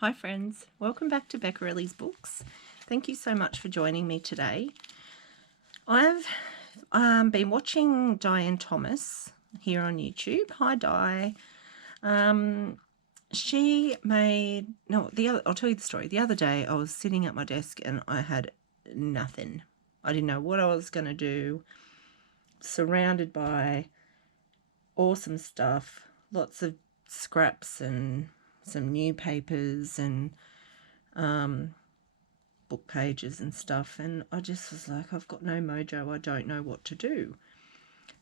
Hi friends, welcome back to Beccarelli's Books. Thank you so much for joining me today. I've been watching Diane Thomas here on YouTube. Hi Di. She made, I'll tell you the story. The other day I was sitting at my desk and I had nothing. I didn't know what I was going to do. Surrounded by awesome stuff, lots of scraps and some new papers and book pages and stuff, and I just was like, I've got no mojo, I don't know what to do.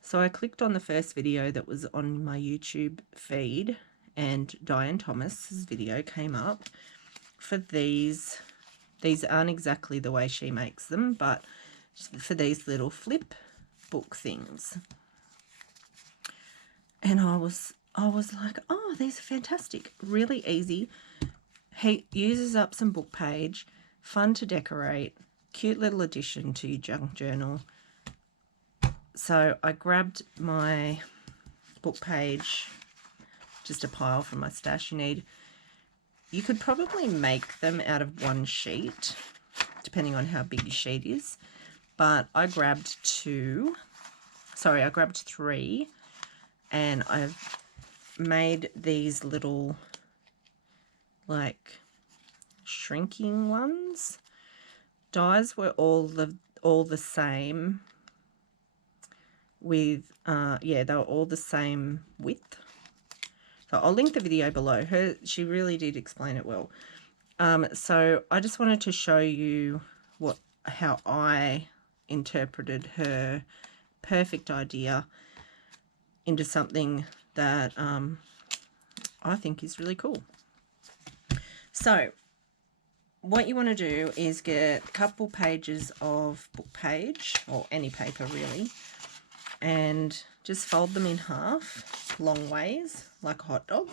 So I clicked on the first video that was on my YouTube feed, and Diane Thomas's video came up for these. These aren't exactly the way she makes them, but for these little flip book things. And I was like, oh, these are fantastic, really easy. He uses up some book page, fun to decorate, cute little addition to your junk journal. So I grabbed my book page, just a pile from my stash. You could probably make them out of one sheet, depending on how big your sheet is. But I grabbed I grabbed 3, and I've made these little like shrinking ones. Dies were all the same with they were all the same width. So I'll link the video below. She really did explain it well. So I just wanted to show you how I interpreted her perfect idea into something that I think is really cool. So what you want to do is get a couple pages of book page, or any paper really, and just fold them in half, long ways, like a hot dog.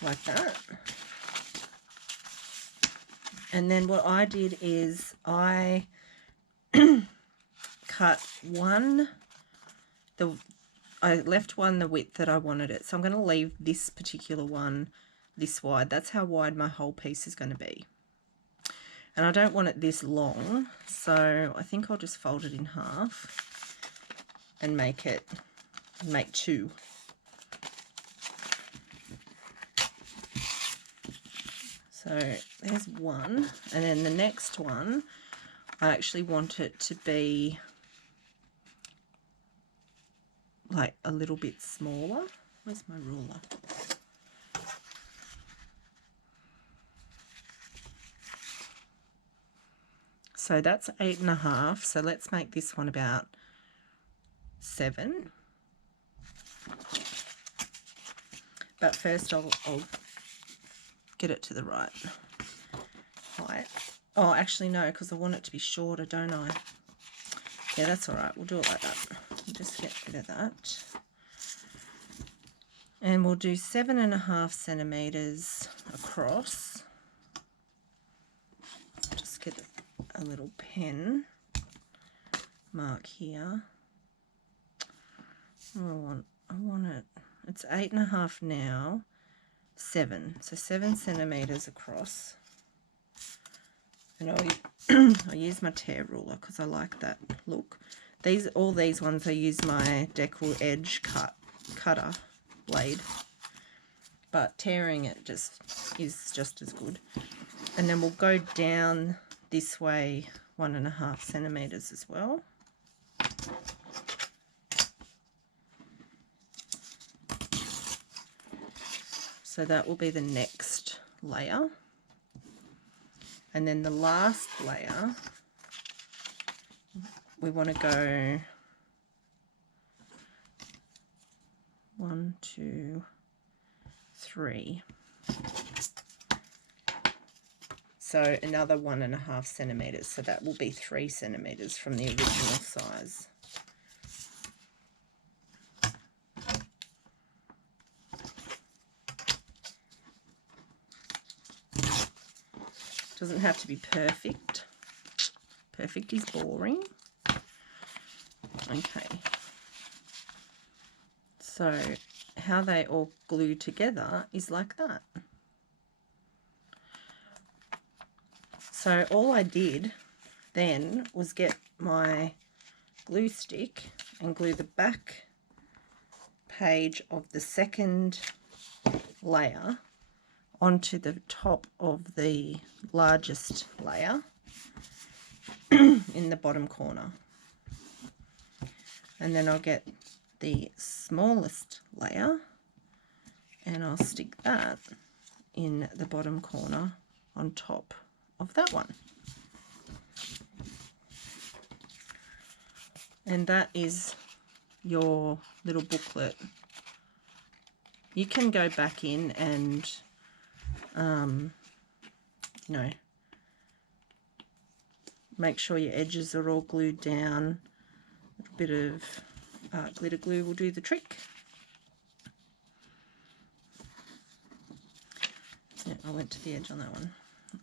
Like that. And then what I did is I cut one, I left one the width that I wanted it. So I'm going to leave this particular one this wide. That's how wide my whole piece is going to be. And I don't want it this long, so I think I'll just fold it in half and make 2. So there's one, and then the next one, I actually want it to be like a little bit smaller. Where's my ruler? So that's 8.5. So let's make this one about 7. But first I'll get it to the right height. Oh, actually no, because I want it to be shorter, don't I? Yeah, that's all right. We'll do it like that. We'll just get rid of that. And we'll do 7.5 centimeters across. Just get a little pen mark here. Oh, I want it. It's 8.5 now. 7. So 7 centimeters across. And I use my tear ruler because I like that look. All these ones I use my decal edge cutter blade, but tearing it is just as good. And then we'll go down this way 1.5 centimeters as well. So that will be the next layer. And then the last layer, we want to go 1, 2, 3. So another 1.5 centimeters. So that will be 3 centimeters from the original size. Doesn't have to be perfect. Perfect is boring. Okay. So how they all glue together is like that. So all I did then was get my glue stick and glue the back page of the second layer onto the top of the largest layer in the bottom corner. And then I'll get the smallest layer and I'll stick that in the bottom corner on top of that one. And that is your little booklet. You can go back in and you know, make sure your edges are all glued down. A bit of glitter glue will do the trick. Yeah, I went to the edge on that one.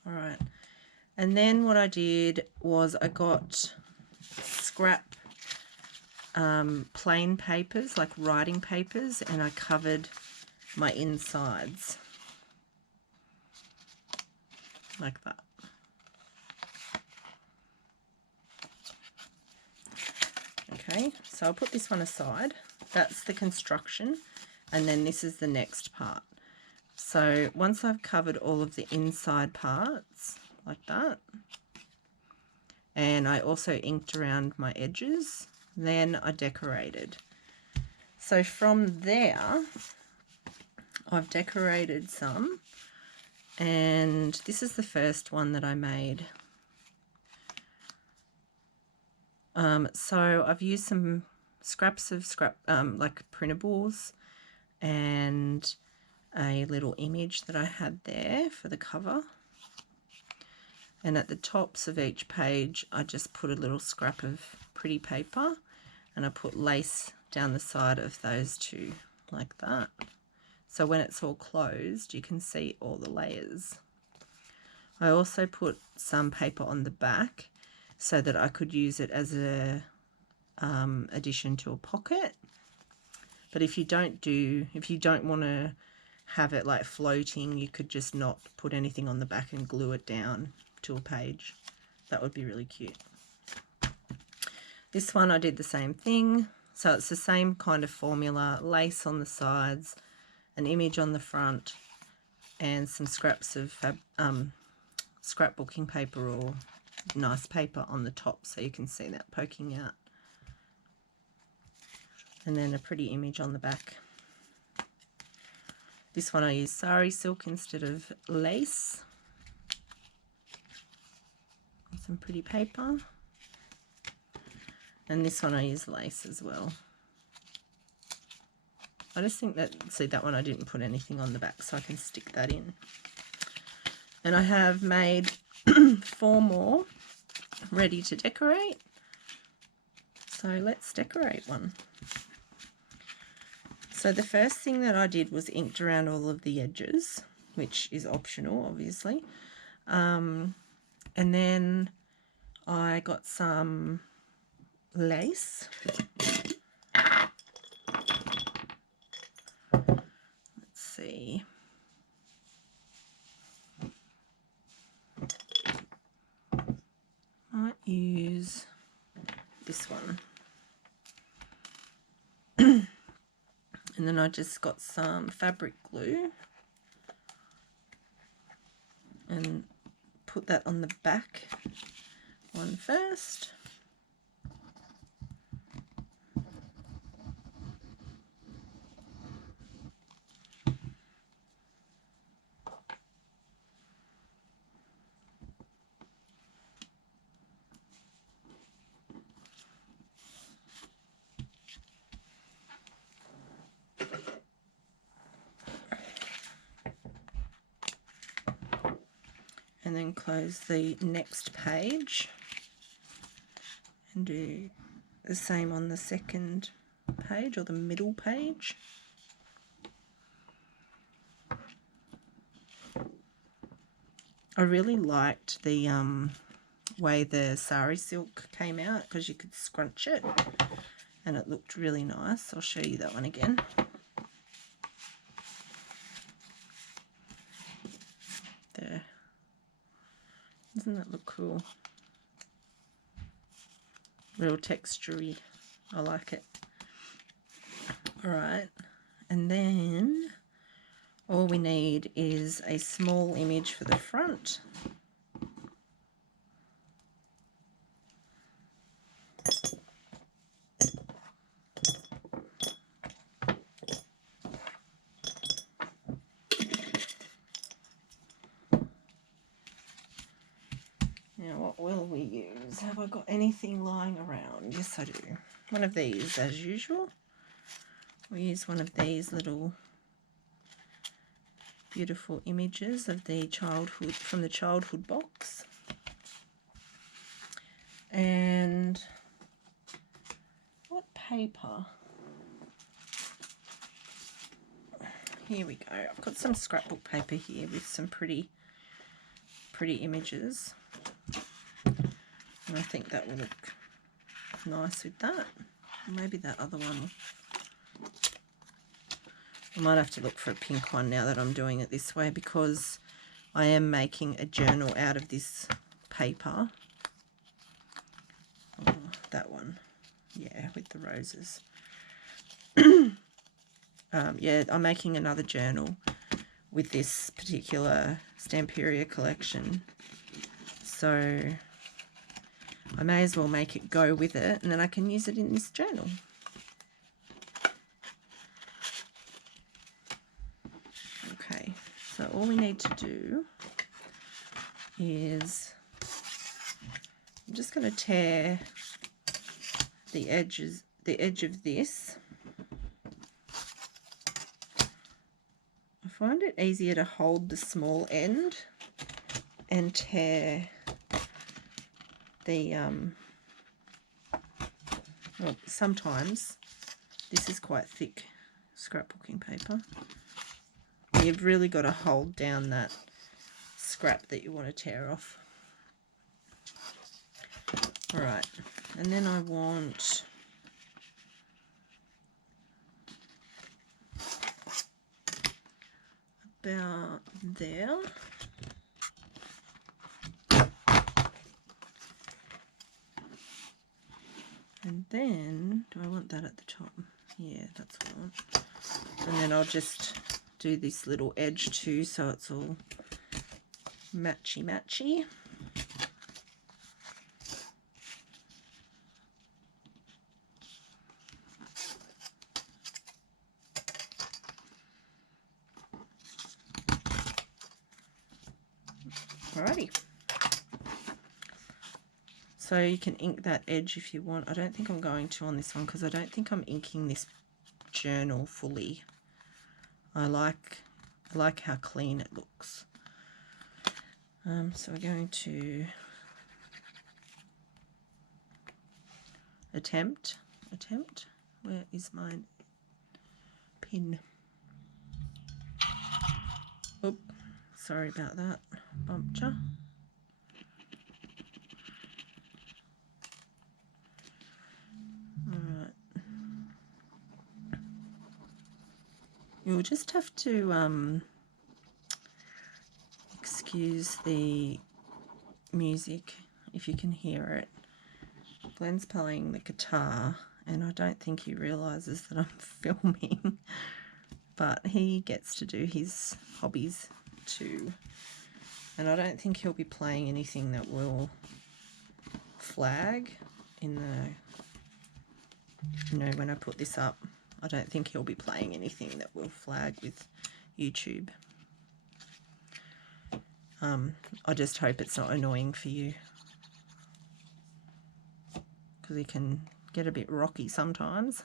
All right. And then what I did was I got scrap plain papers, like writing papers, and I covered my insides like that. Okay, so I'll put this one aside. That's the construction, and then this is the next part. So once I've covered all of the inside parts like that, and I also inked around my edges, then I decorated. So from there, I've decorated some, and this is the first one that I made. So I've used some scraps of like printables and a little image that I had there for the cover. And at the tops of each page, I just put a little scrap of pretty paper and I put lace down the side of those two like that. So when it's all closed, you can see all the layers. I also put some paper on the back so that I could use it as a addition to a pocket. But if you don't want to have it like floating, you could just not put anything on the back and glue it down to a page. That would be really cute. This one I did the same thing. So it's the same kind of formula, lace on the sides, an image on the front, and some scraps of scrapbooking paper or nice paper on the top so you can see that poking out. And then a pretty image on the back. This one I used sari silk instead of lace. And some pretty paper. And this one I used lace as well. I just think that, see that one I didn't put anything on the back, so I can stick that in. And I have made 4 more ready to decorate. So let's decorate one. So the first thing that I did was inked around all of the edges, which is optional, obviously. And then I got some lace. Let's see. I might use this one. And then I just got some fabric glue and put that on the back one first. And then close the next page and do the same on the second page or the middle page. I really liked the way the sari silk came out because you could scrunch it, and it looked really nice. I'll show you that one again. There. Doesn't that look cool? Real textury. I like it. Alright, and then all we need is a small image for the front. Now what will we use? Have I got anything lying around? Yes, I do. One of these as usual. We use one of these little beautiful images of the childhood, from the childhood box. And what paper? Here we go. I've got some scrapbook paper here with some pretty images. And I think that will look nice with that. Maybe that other one. I might have to look for a pink one now that I'm doing it this way, because I am making a journal out of this paper. Oh, that one. Yeah, with the roses. Yeah, I'm making another journal with this particular Stamperia collection. So I may as well make it go with it, and then I can use it in this journal. Okay, so all we need to do is, I'm just going to tear the edge of this. I find it easier to hold the small end and tear the well, sometimes this is quite thick scrapbooking paper. You've really got to hold down that scrap that you want to tear off. Alright, and then I want about there. And then, do I want that at the top? Yeah, that's what I want. And then I'll just do this little edge too, so it's all matchy-matchy. Alrighty. So you can ink that edge if you want. I don't think I'm going to on this one, because I don't think I'm inking this journal fully. I like how clean it looks. So we're going to attempt. Where is my pin? Oop, sorry about that. Bumped ya. Alright. You'll just have to excuse the music if you can hear it. Glenn's playing the guitar, and I don't think he realises that I'm filming, but he gets to do his hobbies too, and I don't think he'll be playing anything that will flag in the, you know, when I put this up. I don't think he'll be playing anything that will flag with YouTube. I just hope it's not annoying for you, because he can get a bit rocky sometimes.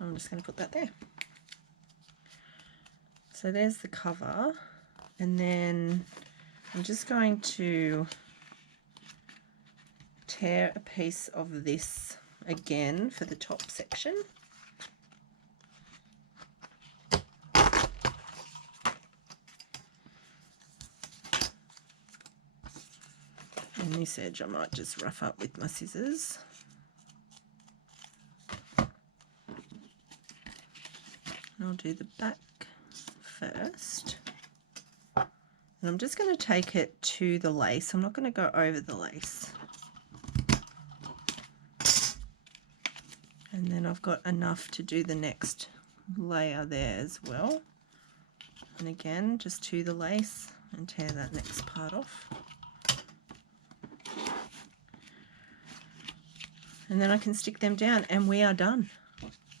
I'm just going to put that there. So there's the cover, and then I'm just going to tear a piece of this again for the top section. And this edge I might just rough up with my scissors. I'll do the back first. And I'm just going to take it to the lace. I'm not going to go over the lace. And then I've got enough to do the next layer there as well. And again, just to the lace and tear that next part off. And then I can stick them down and we are done.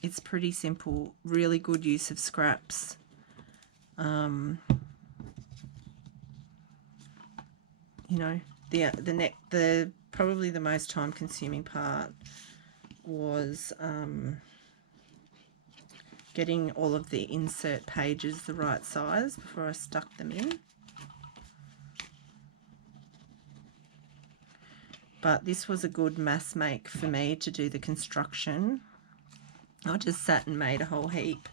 It's pretty simple, really good use of scraps. You know, the probably the most time consuming part was getting all of the insert pages the right size before I stuck them in. But this was a good mass make for me to do the construction. I just sat and made a whole heap,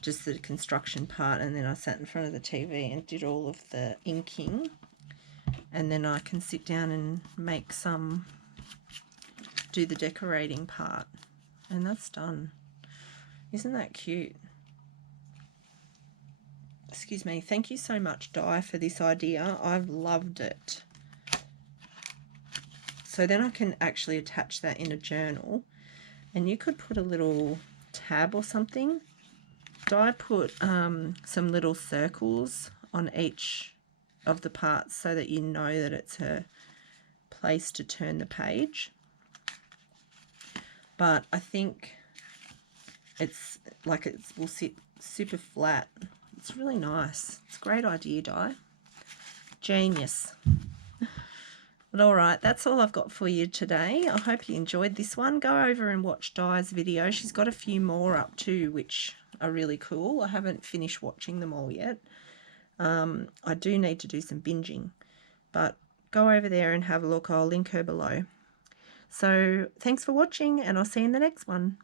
just the construction part, and then I sat in front of the TV and did all of the inking. And then I can sit down and make do the decorating part. And that's done. Isn't that cute? Excuse me. Thank you so much, Di, for this idea. I've loved it. So then I can actually attach that in a journal, and you could put a little tab or something. Di put some little circles on each of the parts so that you know that it's a place to turn the page. But I think it's like it will sit super flat. It's really nice. It's a great idea, Di. Genius. But all right, that's all I've got for you today. I hope you enjoyed this one. Go over and watch Di's video. She's got a few more up too, which are really cool. I haven't finished watching them all yet. I do need to do some binging, but go over there and have a look. I'll link her below. So thanks for watching, and I'll see you in the next one.